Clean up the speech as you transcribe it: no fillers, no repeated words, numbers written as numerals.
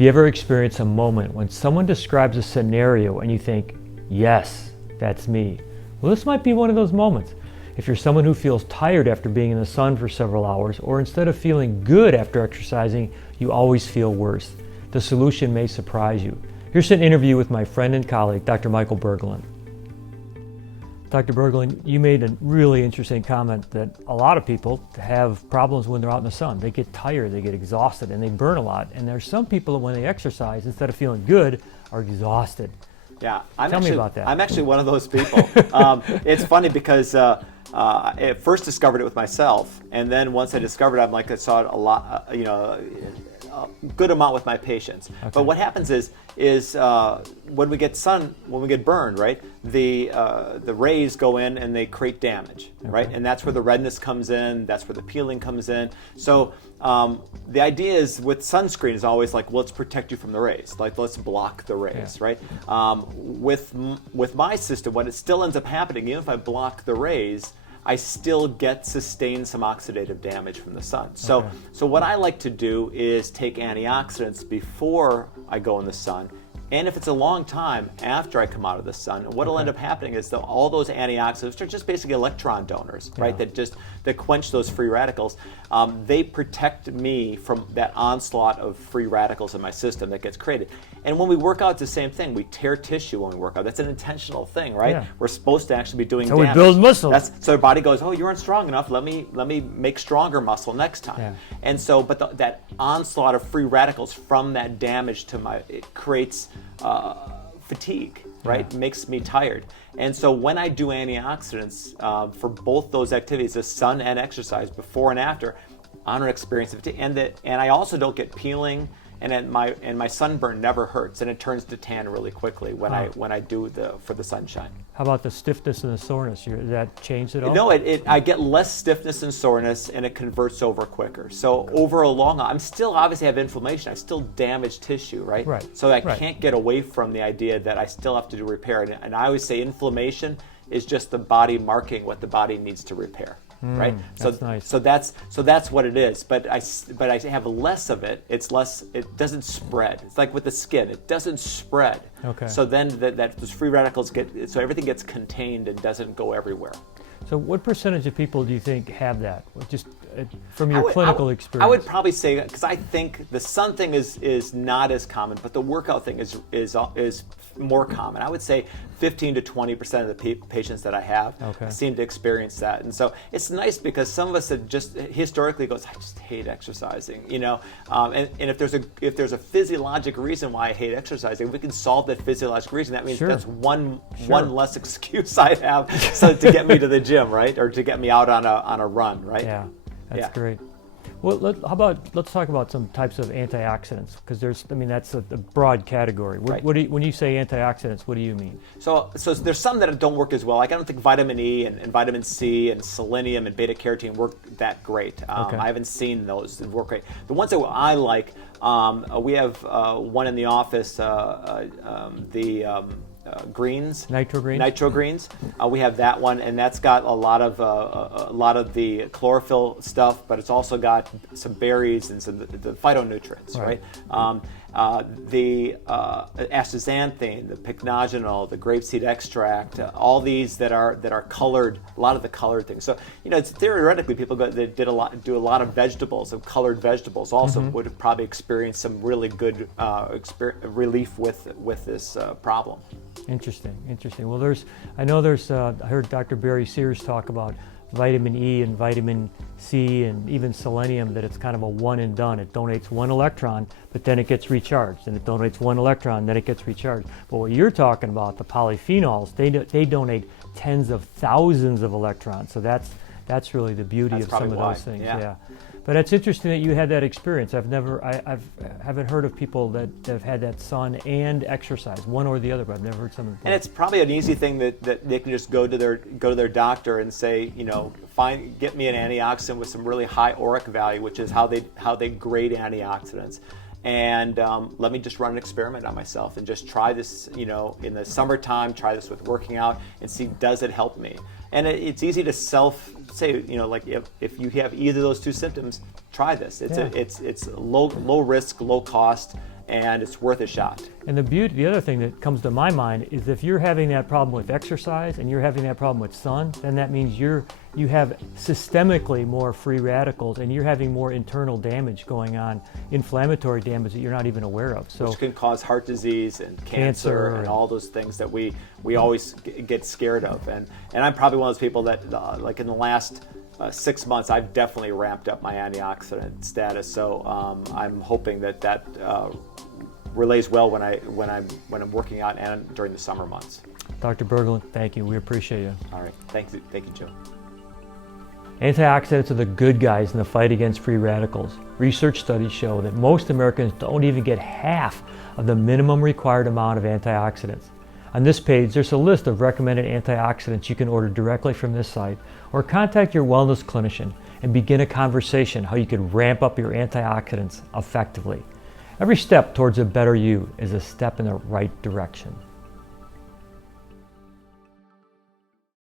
Have you ever experienced a moment when someone describes a scenario and you think, yes, that's me? Well, this might be one of those moments. If you're someone who feels tired after being in the sun for several hours, or instead of feeling good after exercising, you always feel worse, the solution may surprise you. Here's an interview with my friend and colleague, Dr. Michael Berglund. Dr. Berglund, you made a really interesting comment that a lot of people have problems when they're out in the sun. They get tired, they get exhausted, and they burn a lot. And there's some people that when they exercise, instead of feeling good, are exhausted. Yeah, Tell me about that. I'm actually one of those people. It's funny because I first discovered it with myself, and then once I discovered it, I saw it a lot, a good amount with my patients. Okay. But what happens is when we get burned, right? The rays go in and they create damage, okay, right? And that's where the redness comes in. That's where the peeling comes in. So the idea is with sunscreen is always like, let's protect you from the rays. Like, let's block the rays, yeah, right? With my system, what it still ends up happening, even if I block the rays, I still get sustained some oxidative damage from the sun. So, okay, so what I like to do is take antioxidants before I go in the sun, and if it's a long time after I come out of the sun, what will, okay, end up happening is that all those antioxidants are just basically electron donors, yeah, right? That quench those free radicals. They protect me from that onslaught of free radicals in my system that gets created. And when we work out, it's the same thing. We tear tissue when we work out. That's an intentional thing, right? Yeah. We're supposed to actually be doing damage. So we build muscle. So our body goes, oh, you aren't strong enough. Let me make stronger muscle next time. Yeah. And so, but that onslaught of free radicals from that damage it creates fatigue, right? Yeah. Makes me tired. And so when I do antioxidants for both those activities, the sun and exercise, before and after, I'm an experience of fatigue. And I also don't get peeling, and my sunburn never hurts, and it turns to tan really quickly when I do for the sunshine. How about the stiffness and the soreness? Does that change at all? No, I get less stiffness and soreness, and it converts over quicker. So over a long, I'm still obviously have inflammation. I still damage tissue, right? Right. So I can't get away from the idea that I still have to do repair. And I always say inflammation is just the body marking what the body needs to repair. Right. That's nice. So that's what it is. But I have less of it. It's less. It doesn't spread. It's like with the skin. It doesn't spread. Okay. So then those free radicals so everything gets contained and doesn't go everywhere. So what percentage of people do you think have that? Just from your clinical experience. I would probably say, because I think the sun thing is not as common, but the workout thing is more common. I would say 15 to 20% of the patients that I have seem to experience that. And so it's nice because some of us that just historically goes, I just hate exercising, and if there's a physiologic reason why I hate exercising, if we can solve that physiologic reason, that means that's one less excuse I have to get me to the gym, right? Or to get me out on a run, right? Yeah, that's great. Well, let's talk about some types of antioxidants, because that's a broad category. Right. When you say antioxidants, what do you mean? So there's some that don't work as well. Like I don't think vitamin E and vitamin C and selenium and beta carotene work that great. I haven't seen those that work great. The ones that I like, we have one in the office, greens, nitro greens. We have that one, and that's got a lot of the chlorophyll stuff, but it's also got some berries and some the phytonutrients, right? The astaxanthin, the pycnogenol, the grapeseed extract, all these that are colored, a lot of the colored things. So it's theoretically people that do a lot of vegetables, of colored vegetables, also would have probably experienced some really good relief with this problem. Interesting. Well, I heard Dr. Barry Sears talk about vitamin E and vitamin C and even selenium, that it's kind of a one and done. It donates one electron, but then it gets recharged, and it donates one electron, then it gets recharged. But what you're talking about, the polyphenols, they donate tens of thousands of electrons. So that's really the beauty of some of those things. Yeah. But it's interesting that you had that experience. I haven't heard of people that have had that sun and exercise, one or the other, but I've never heard someone. And it's probably an easy thing that they can just go to their doctor and say, get me an antioxidant with some really high auric value, which is how they grade antioxidants. And let me just run an experiment on myself and just try this, in the summertime, try this with working out and see, does it help me? And it's easy to say, like if you have either of those two symptoms, try this. It's low risk, low cost, and it's worth a shot. And the other thing that comes to my mind is if you're having that problem with exercise and you're having that problem with sun, then that means you have systemically more free radicals and you're having more internal damage going on, inflammatory damage that you're not even aware of. So, which can cause heart disease and cancer and all those things that we always get scared of. And I'm probably one of those people that, like in the last 6 months, I've definitely ramped up my antioxidant status. So I'm hoping that relays well when I'm working out and during the summer months. Dr. Berglund, thank you. We appreciate you. All right. Thank you, Joe. Antioxidants are the good guys in the fight against free radicals. Research studies show that most Americans don't even get half of the minimum required amount of antioxidants. On this page, there's a list of recommended antioxidants you can order directly from this site, or contact your wellness clinician and begin a conversation how you can ramp up your antioxidants effectively. Every step towards a better you is a step in the right direction.